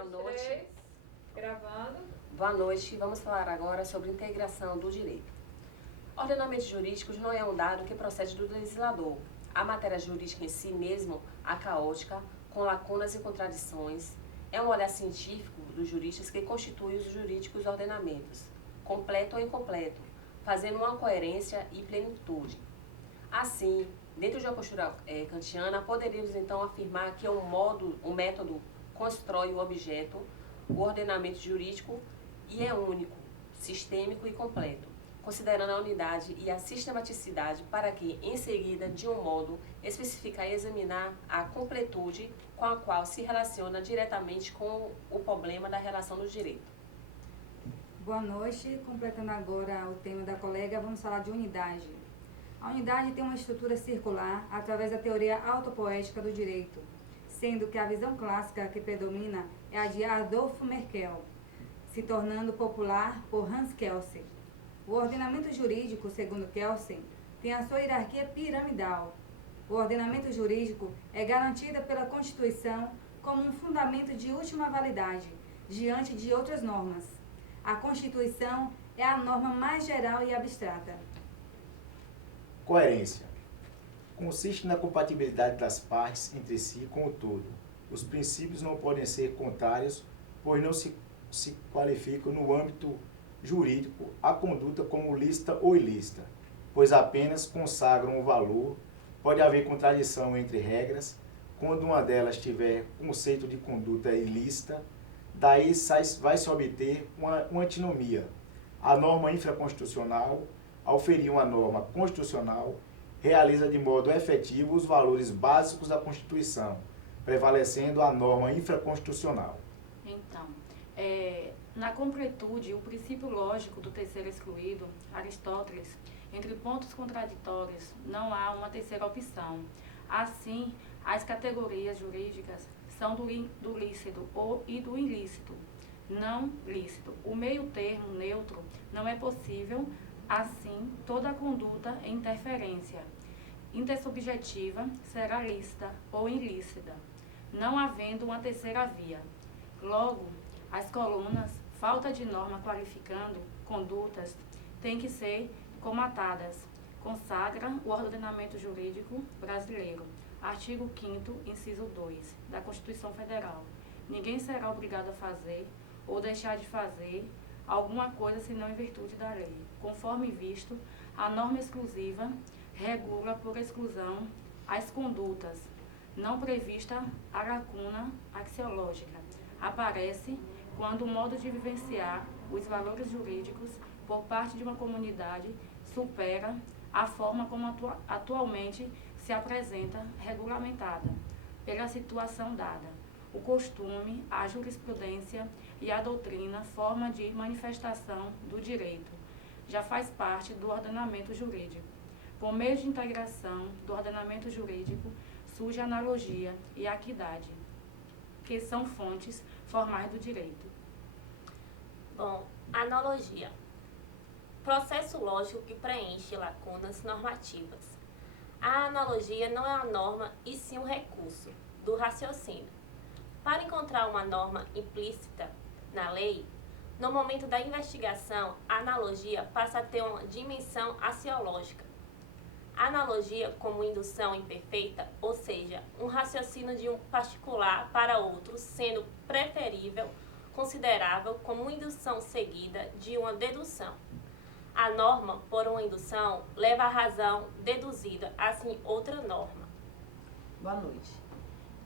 Boa noite. 3, gravando. Boa noite. Vamos falar agora sobre integração do direito. Ordenamentos jurídicos não é um dado que procede do legislador. A matéria jurídica em si mesmo, a caótica, com lacunas e contradições, é um olhar científico dos juristas que constitui os jurídicos ordenamentos, completo ou incompleto, fazendo uma coerência e plenitude. Assim, dentro de uma postura kantiana, poderíamos então afirmar que o método constrói o objeto, o ordenamento jurídico, e é único, sistêmico e completo, considerando a unidade e a sistematicidade para que, em seguida, de um modo, especificar e examinar a completude com a qual se relaciona diretamente com o problema da relação do direito. Boa noite. Completando agora o tema da colega, vamos falar de unidade. A unidade tem uma estrutura circular através da teoria autopoética do direito, sendo que a visão clássica que predomina é a de Adolfo Merkel, se tornando popular por Hans Kelsen. O ordenamento jurídico, segundo Kelsen, tem a sua hierarquia piramidal. O ordenamento jurídico é garantido pela Constituição como um fundamento de última validade, diante de outras normas. A Constituição é a norma mais geral e abstrata. Coerência. Consiste na compatibilidade das partes entre si com o todo. Os princípios não podem ser contrários, pois não se qualificam no âmbito jurídico a conduta como lícita ou ilícita, pois apenas consagram o valor. Pode haver contradição entre regras, quando uma delas tiver conceito de conduta ilícita, daí vai se obter uma antinomia. A norma infraconstitucional, ao ferir uma norma constitucional, realiza de modo efetivo os valores básicos da Constituição, prevalecendo a norma infraconstitucional. Então, na completude, o princípio lógico do terceiro excluído, Aristóteles, entre pontos contraditórios, não há uma terceira opção. Assim, as categorias jurídicas são do lícito e do ilícito, não lícito. O meio termo neutro não é possível. Assim, toda conduta é interferência intersubjetiva será lícita ou ilícita, não havendo uma terceira via. Logo, as colunas, falta de norma qualificando condutas, têm que ser comatadas. Consagra o ordenamento jurídico brasileiro, artigo 5º, inciso 2, da Constituição Federal. Ninguém será obrigado a fazer ou deixar de fazer alguma coisa senão em virtude da lei. Conforme visto, a norma exclusiva regula por exclusão as condutas, não prevista a lacuna axiológica. Aparece quando o modo de vivenciar os valores jurídicos por parte de uma comunidade supera a forma como atualmente se apresenta regulamentada pela situação dada. O costume, a jurisprudência e a doutrina, forma de manifestação do direito, já faz parte do ordenamento jurídico. Por meio de integração do ordenamento jurídico, surge a analogia e a equidade, que são fontes formais do direito. Bom, analogia. Processo lógico que preenche lacunas normativas. A analogia não é a norma, e sim um recurso do raciocínio. Para encontrar uma norma implícita na lei, no momento da investigação, a analogia passa a ter uma dimensão axiológica. A analogia como indução imperfeita, ou seja, um raciocínio de um particular para outro, sendo preferível, considerável como uma indução seguida de uma dedução. A norma, por uma indução, leva à razão deduzida, assim outra norma. Boa noite.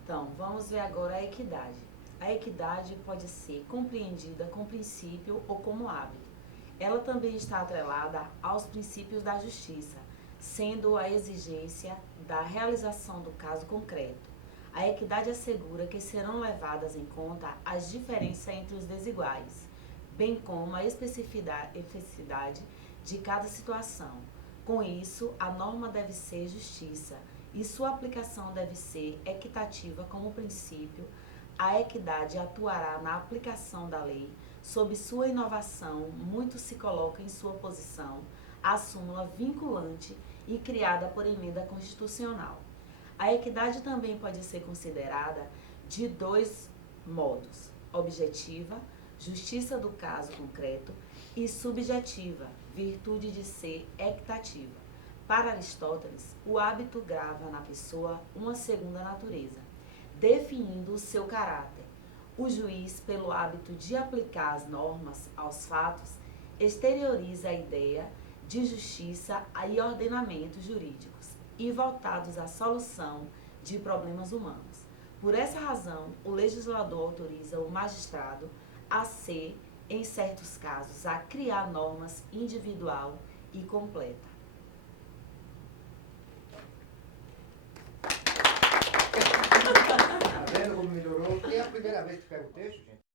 Então, vamos ver agora a equidade. A equidade pode ser compreendida com princípio ou como hábito. Ela também está atrelada aos princípios da justiça, sendo a exigência da realização do caso concreto. A equidade assegura que serão levadas em conta as diferenças entre os desiguais, bem como a especificidade de cada situação. Com isso, a norma deve ser justiça e sua aplicação deve ser equitativa como princípio. A equidade atuará na aplicação da lei. Sob sua inovação, muito se coloca em sua posição a súmula vinculante e criada por emenda constitucional. A equidade também pode ser considerada de dois modos. objetiva, justiça do caso concreto, e subjetiva, virtude de ser equitativa. Para Aristóteles, o hábito grava na pessoa uma segunda natureza, definindo o seu caráter. O juiz, pelo hábito de aplicar as normas aos fatos, exterioriza a ideia de justiça e ordenamentos jurídicos e voltados à solução de problemas humanos. Por essa razão, o legislador autoriza o magistrado a ser, em certos casos, a criar normas individual e completa. Tá vendo como melhorou? E é a primeira vez que pega o texto, gente?